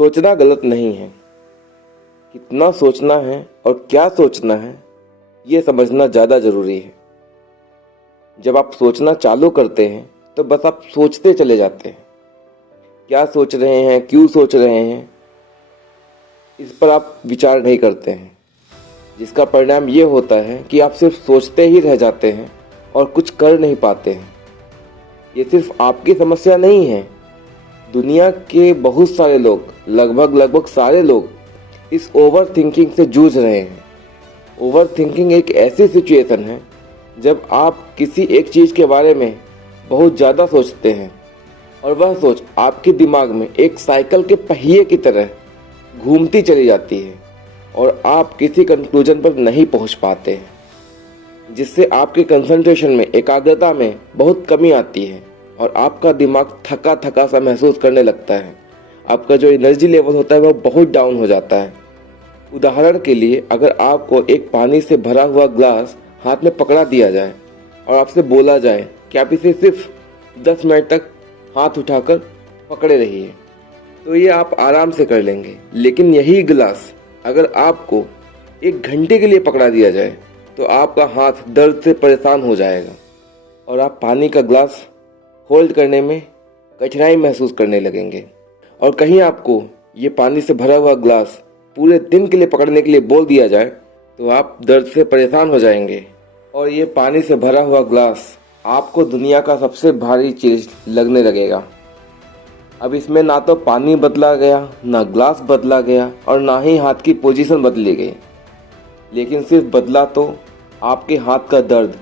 सोचना गलत नहीं है, कितना सोचना है और क्या सोचना है ये समझना ज़्यादा ज़रूरी है। जब आप सोचना चालू करते हैं तो बस आप सोचते चले जाते हैं। क्या सोच रहे हैं, क्यों सोच रहे हैं, इस पर आप विचार नहीं करते हैं, जिसका परिणाम ये होता है कि आप सिर्फ सोचते ही रह जाते हैं और कुछ कर नहीं पाते हैं। ये सिर्फ आपकी समस्या नहीं है, दुनिया के बहुत सारे लोग, लगभग सारे लोग इस ओवर थिंकिंग से जूझ रहे हैं। ओवर थिंकिंग एक ऐसी सिचुएशन है जब आप किसी एक चीज़ के बारे में बहुत ज़्यादा सोचते हैं और वह सोच आपके दिमाग में एक साइकिल के पहिए की तरह घूमती चली जाती है और आप किसी कंक्लूजन पर नहीं पहुंच पाते हैं, जिससे आपके कंसंट्रेशन में, एकाग्रता में बहुत कमी आती है और आपका दिमाग थका थका सा महसूस करने लगता है। आपका जो एनर्जी लेवल होता है वह बहुत डाउन हो जाता है। उदाहरण के लिए, अगर आपको एक पानी से भरा हुआ ग्लास हाथ में पकड़ा दिया जाए और आपसे बोला जाए कि आप इसे सिर्फ 10 मिनट तक हाथ उठाकर पकड़े रहिए, तो ये आप आराम से कर लेंगे। लेकिन यही ग्लास अगर आपको 1 घंटे के लिए पकड़ा दिया जाए तो आपका हाथ दर्द से परेशान हो जाएगा और आप पानी का ग्लास होल्ड करने में कठिनाई महसूस करने लगेंगे। और कहीं आपको ये पानी से भरा हुआ ग्लास पूरे दिन के लिए पकड़ने के लिए बोल दिया जाए तो आप दर्द से परेशान हो जाएंगे और ये पानी से भरा हुआ ग्लास आपको दुनिया का सबसे भारी चीज़ लगने लगेगा। अब इसमें ना तो पानी बदला गया, ना ग्लास बदला गया और ना ही हाथ की पोजीशन बदली गई, लेकिन सिर्फ बदला तो आपके हाथ का दर्द,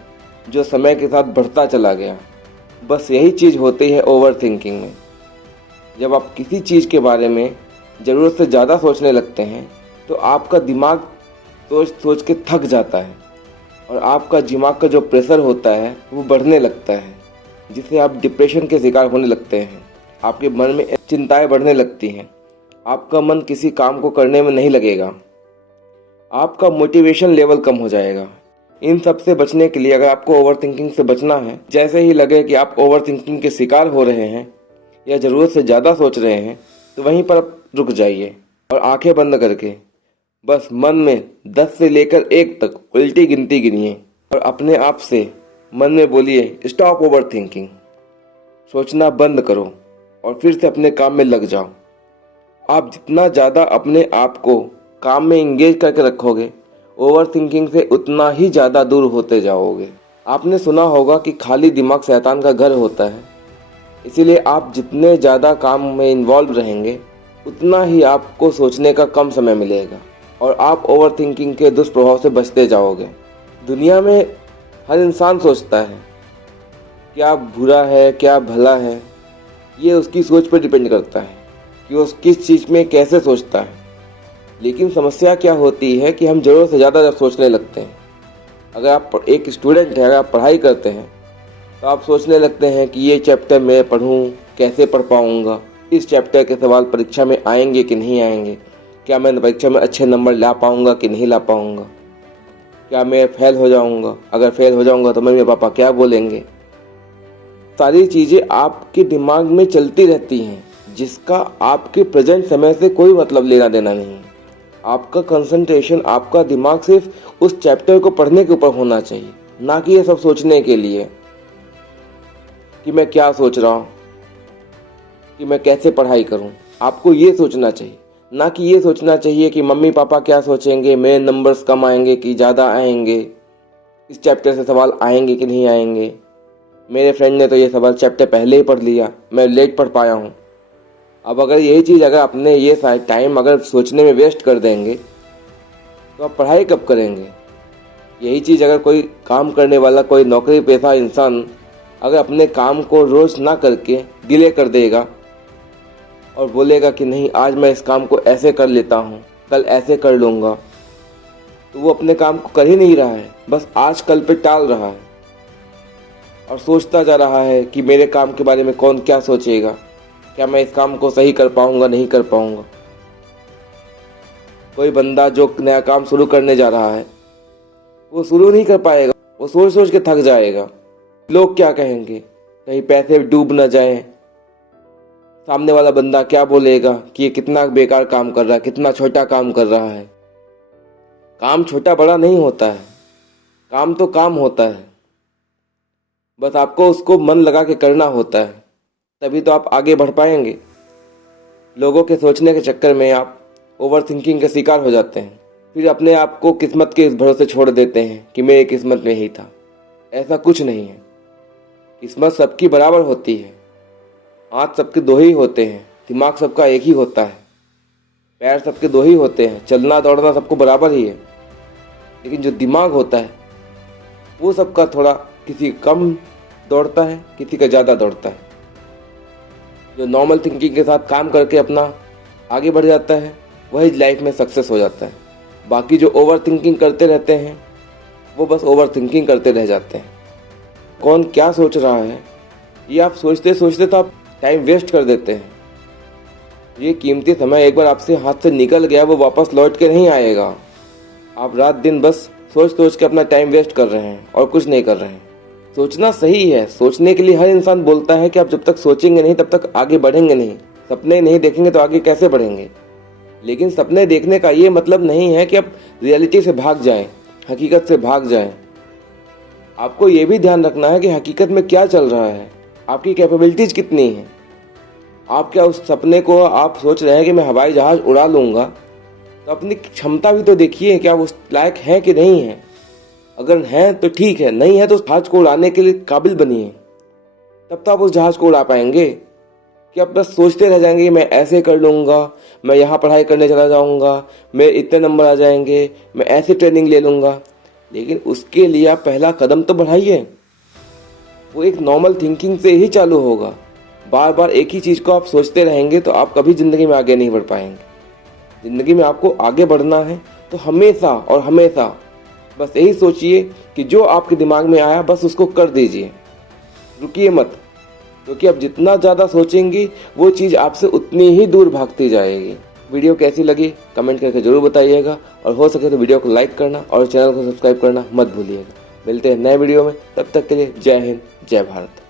जो समय के साथ बढ़ता चला गया। बस यही चीज़ होती है ओवर थिंकिंग में। जब आप किसी चीज़ के बारे में ज़रूरत से ज़्यादा सोचने लगते हैं तो आपका दिमाग सोच सोच के थक जाता है और आपका दिमाग का जो प्रेशर होता है वो बढ़ने लगता है, जिससे आप डिप्रेशन के शिकार होने लगते हैं। आपके मन में चिंताएं बढ़ने लगती हैं, आपका मन किसी काम को करने में नहीं लगेगा, आपका मोटिवेशन लेवल कम हो जाएगा। इन सब से बचने के लिए अगर आपको ओवर थिंकिंग से बचना है, जैसे ही लगे कि आप ओवर थिंकिंग के शिकार हो रहे हैं या ज़रूरत से ज़्यादा सोच रहे हैं, तो वहीं पर आप रुक जाइए और आंखें बंद करके बस मन में 10 से लेकर 1 तक उल्टी गिनती गिनिए और अपने आप से मन में बोलिए, स्टॉप ओवर थिंकिंग। सोचना बंद करो और फिर से अपने काम में लग जाओ। आप जितना ज़्यादा अपने आप को काम में इंगेज करके रखोगे, ओवर थिंकिंग से उतना ही ज़्यादा दूर होते जाओगे। आपने सुना होगा कि खाली दिमाग शैतान का घर होता है, इसीलिए आप जितने ज़्यादा काम में इन्वॉल्व रहेंगे उतना ही आपको सोचने का कम समय मिलेगा और आप ओवर थिंकिंग के दुष्प्रभाव से बचते जाओगे। दुनिया में हर इंसान सोचता है, क्या बुरा है क्या भला है, ये उसकी सोच पर डिपेंड करता है कि वो किस चीज़ में कैसे सोचता है। लेकिन समस्या क्या होती है कि हम ज़रूरत से ज़्यादा जब सोचने लगते हैं। अगर आप एक स्टूडेंट हैं, अगर आप पढ़ाई करते हैं तो आप सोचने लगते हैं कि ये चैप्टर मैं पढ़ूं, कैसे पढ़ पाऊंगा, इस चैप्टर के सवाल परीक्षा में आएंगे कि नहीं आएंगे, क्या मैं परीक्षा में अच्छे नंबर ला पाऊंगा कि नहीं ला पाऊंगा, क्या मैं फेल हो जाऊंगा, अगर फेल हो जाऊंगा तो मम्मी पापा क्या बोलेंगे। सारी चीज़ें आपके दिमाग में चलती रहती हैं, जिसका आपके प्रेजेंट समय से कोई मतलब लेना देना नहीं है। आपका कंसंट्रेशन, आपका दिमाग सिर्फ उस चैप्टर को पढ़ने के ऊपर होना चाहिए, ना कि ये सब सोचने के लिए कि मैं क्या सोच रहा हूँ, कि मैं कैसे पढ़ाई करूँ। आपको ये सोचना चाहिए, ना कि ये सोचना चाहिए कि मम्मी पापा क्या सोचेंगे, मेरे नंबर्स कम आएंगे कि ज़्यादा आएंगे, इस चैप्टर से सवाल आएंगे कि नहीं आएंगे, मेरे फ्रेंड ने तो ये सवाल चैप्टर पहले ही पढ़ लिया, मैं लेट पढ़ पाया हूँ। अब अगर यही चीज़ अगर अपने ये टाइम अगर सोचने में वेस्ट कर देंगे तो आप पढ़ाई कब करेंगे। यही चीज़ अगर कोई काम करने वाला, कोई नौकरी पेशा इंसान अगर अपने काम को रोज़ ना करके डिले कर देगा और बोलेगा कि नहीं आज मैं इस काम को ऐसे कर लेता हूँ, कल ऐसे कर लूँगा, तो वो अपने काम को कर ही नहीं रहा है, बस आज कल पे टाल रहा है और सोचता जा रहा है कि मेरे काम के बारे में कौन क्या सोचेगा, क्या मैं इस काम को सही कर पाऊँगा नहीं कर पाऊँगा। कोई बंदा जो नया काम शुरू करने जा रहा है वो शुरू नहीं कर पाएगा, वो सोच सोच के थक जाएगा। लोग क्या कहेंगे, कहीं पैसे डूब ना जाएं, सामने वाला बंदा क्या बोलेगा कि ये कितना बेकार काम कर रहा है, कितना छोटा काम कर रहा है। काम छोटा बड़ा नहीं होता है, काम तो काम होता है। बस आपको उसको मन लगा के करना होता है, तभी तो आप आगे बढ़ पाएंगे। लोगों के सोचने के चक्कर में आप ओवर थिंकिंग के शिकार हो जाते हैं, फिर अपने आप को किस्मत के इस भरोसे छोड़ देते हैं कि मेरी किस्मत में ही था। ऐसा कुछ नहीं है। किस्मत सबकी बराबर होती है, हाथ सबके दो ही होते हैं, दिमाग सबका एक ही होता है, पैर सबके दो ही होते हैं, चलना दौड़ना सबको बराबर ही है। लेकिन जो दिमाग होता है वो सबका थोड़ा किसी कम दौड़ता है, किसी का ज़्यादा दौड़ता है। जो नॉर्मल थिंकिंग के साथ काम करके अपना आगे बढ़ जाता है वही लाइफ में सक्सेस हो जाता है। बाकी जो ओवर थिंकिंग करते रहते हैं वो बस ओवर थिंकिंग करते रह जाते हैं। कौन क्या सोच रहा है ये आप सोचते सोचते तो आप टाइम वेस्ट कर देते हैं। ये कीमती समय एक बार आपसे हाथ से निकल गया वो वापस लौट के नहीं आएगा। आप रात दिन बस सोच सोच के अपना टाइम वेस्ट कर रहे हैं और कुछ नहीं कर रहे हैं। सोचना सही है, सोचने के लिए हर इंसान बोलता है कि आप जब तक सोचेंगे नहीं तब तक आगे बढ़ेंगे नहीं, सपने नहीं देखेंगे तो आगे कैसे बढ़ेंगे। लेकिन सपने देखने का ये मतलब नहीं है कि आप रियलिटी से भाग जाएं, हकीकत से भाग जाएं। आपको ये भी ध्यान रखना है कि हकीकत में क्या चल रहा है, आपकी कैपेबिलिटीज कितनी है। आप क्या उस सपने को आप सोच रहे हैं कि मैं हवाई जहाज उड़ा लूँगा, तो अपनी क्षमता भी तो देखिए कि आप उस लायक हैं कि नहीं हैं। अगर हैं तो ठीक है, नहीं है तो उस जहाज को उड़ाने के लिए काबिल बनिए, तब तो आप उस जहाज को उड़ा पाएंगे। कि आप बस सोचते रह जाएंगे मैं ऐसे कर लूँगा, मैं यहाँ पढ़ाई करने चला जाऊँगा, मैं इतने नंबर आ जाएंगे, मैं ऐसे ट्रेनिंग ले लूँगा। लेकिन उसके लिए आप पहला कदम तो बढ़ाइए। वो एक नॉर्मल थिंकिंग से ही चालू होगा। बार बार एक ही चीज़ को आप सोचते रहेंगे तो आप कभी ज़िंदगी में आगे नहीं बढ़ पाएंगे। ज़िंदगी में आपको आगे बढ़ना है तो हमेशा और हमेशा बस यही सोचिए कि जो आपके दिमाग में आया बस उसको कर दीजिए, रुकिए मत। क्योंकि आप जितना ज़्यादा सोचेंगी वो चीज़ आपसे उतनी ही दूर भागती जाएगी। वीडियो कैसी लगी कमेंट करके ज़रूर बताइएगा, और हो सके तो वीडियो को लाइक करना और चैनल को सब्सक्राइब करना मत भूलिएगा। मिलते हैं नए वीडियो में, तब तक के लिए जय हिंद जय भारत।